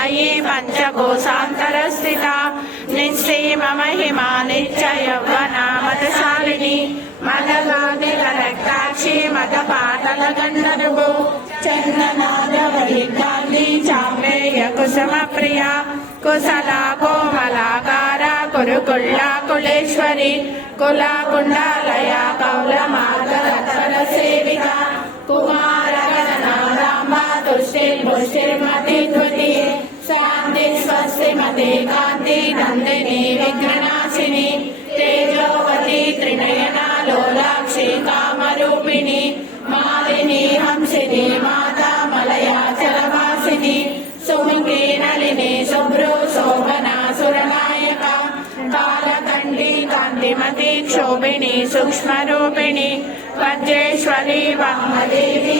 मयि पञ्चकोशान्तरस्थिता निःसीम महिमा नित्ययौवना मदशालिनी मदगादिलरक्ताक्षी मदपाटलगण्डनुभो चन्दनादवलिकाली चाम्बेयकुसुमप्रिया कुशला कोमलाकारा कुरुकुल्ला कुलेश्वरी कुला कुण्डालया कौलमार्गरत्नसेविका कुमारगणनाम्बा तुष्टिर्पुष्टिर्मतिद्वितीये शान्ति स्वस्तिमते कान्ति नन्दिनी विघ्ननाशिनी तेजोवती त्रिनयना लोलाक्षी कामरूपिणी मालिनी हंसिनी माता मलया चलवासिनी सुमुखी नलिनी शुभ्रो शोभना सुरनायका कालकण्डी कान्तिमती क्षोभिणी सूक्ष्मरूपिणी वज्रेश्वरी वामदेवी